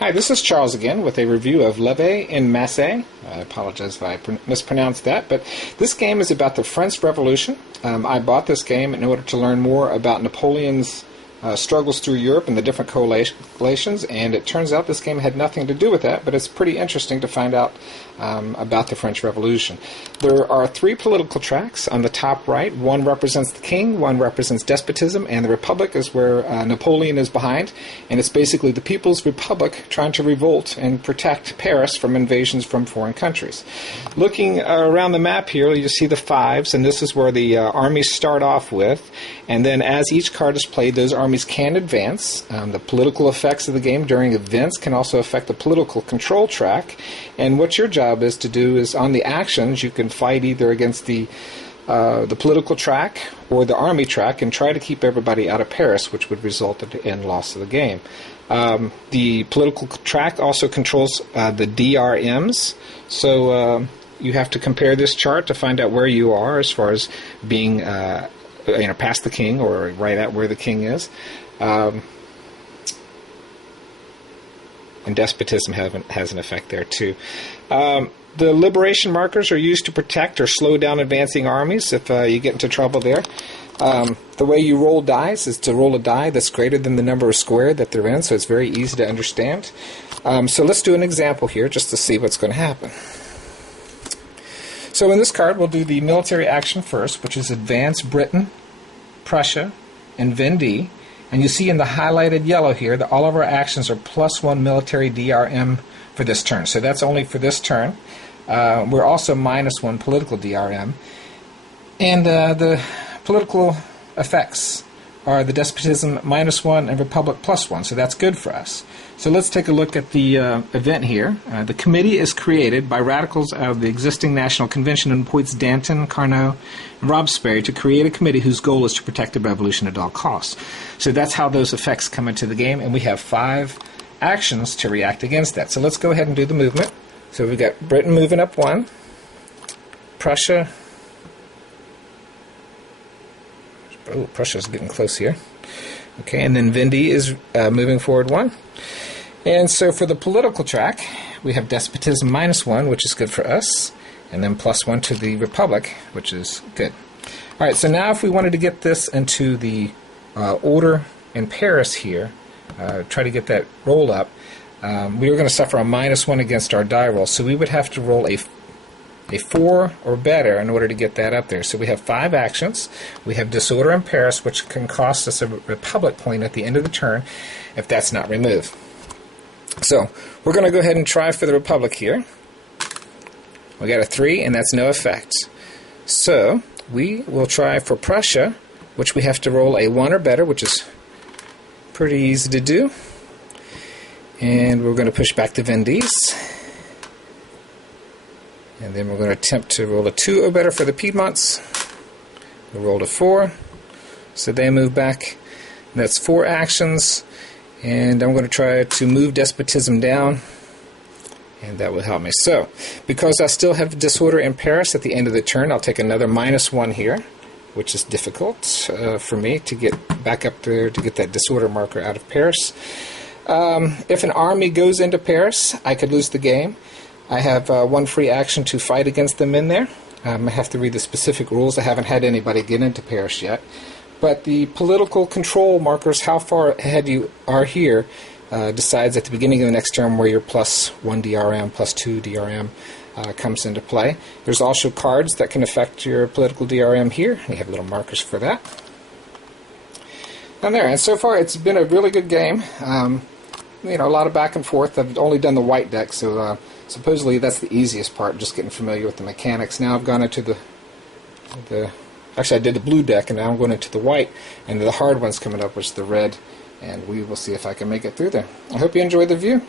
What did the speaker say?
Hi, this is Charles again with a review of Levee in Masse. I apologize if I mispronounced that, but this game is about the French Revolution. I bought this game in order to learn more about Napoleon's struggles through Europe and the different coalitions, and it turns out this game had nothing to do with that, but it's pretty interesting to find out about the French Revolution. There are three political tracks on the top right. One represents the king, one represents despotism, and the republic is where Napoleon is behind, and it's basically the People's Republic trying to revolt and protect Paris from invasions from foreign countries. Looking around the map here, you see the fives, and this is where the armies start off with, and then as each card is played, those armies can advance. The political effects of the game during events can also affect the political control track, and what your job is to do is on the actions you can fight either against the political track or the army track and try to keep everybody out of Paris, which would result in loss of the game. The political track also controls the DRMs, so you have to compare this chart to find out where you are as far as being past the king or right at where the king is. And despotism has an effect there too. The liberation markers are used to protect or slow down advancing armies if you get into trouble there. The way you roll dice is to roll a die that's greater than the number of square that they're in, so it's very easy to understand. So let's do an example here just to see what's going to happen. So in this card we'll do the military action first, which is advance Britain, Prussia, and Vendee. And you see in the highlighted yellow here that all of our actions are +1 military DRM for this turn. So that's only for this turn. We're also -1 political DRM. And the political effects are the despotism -1 and republic +1. So that's good for us. So let's take a look at the event here. The committee is created by radicals out of the existing National Convention and appoints Danton, Carnot, and Robespierre to create a committee whose goal is to protect the revolution at all costs. So that's how those effects come into the game, and we have 5 actions to react against that. So let's go ahead and do the movement. So we've got Britain moving up 1, Prussia. Oh, Prussia's getting close here. Okay, and then Vendee is moving forward 1. And so for the political track, we have despotism -1, which is good for us, and then +1 to the republic, which is good. All right, so now if we wanted to get this into the order in Paris here, try to get that roll up, we were going to suffer a -1 against our die roll, so we would have to roll a 4 or better in order to get that up there. So we have 5 actions. We have disorder in Paris, which can cost us a republic point at the end of the turn if that's not removed. So we're going to go ahead and try for the republic here. We got a 3, and that's no effect. So we will try for Prussia, which we have to roll a 1 or better, which is pretty easy to do. And we're going to push back the Vendees. And then we're going to attempt to roll a 2 or better for the Piedmonts. We rolled a 4, so they move back. And that's 4 actions, and I'm going to try to move despotism down, and that will help me. So, because I still have disorder in Paris at the end of the turn, I'll take another -1 here, which is difficult for me to get back up there to get that disorder marker out of Paris. If an army goes into Paris, I could lose the game. I have 1 free action to fight against them in there. I have to read the specific rules. I haven't had anybody get into Paris yet. But the political control markers, how far ahead you are here, decides at the beginning of the next turn where your +1 DRM, +2 DRM comes into play. There's also cards that can affect your political DRM here. You have little markers for that. And there. And so far it's been a really good game. A lot of back and forth. I've only done the white deck, so supposedly that's the easiest part, just getting familiar with the mechanics. Now I've gone into actually I did the blue deck, and now I'm going into the white, and the hard one's coming up, which is the red, and we will see if I can make it through there. I hope you enjoyed the review.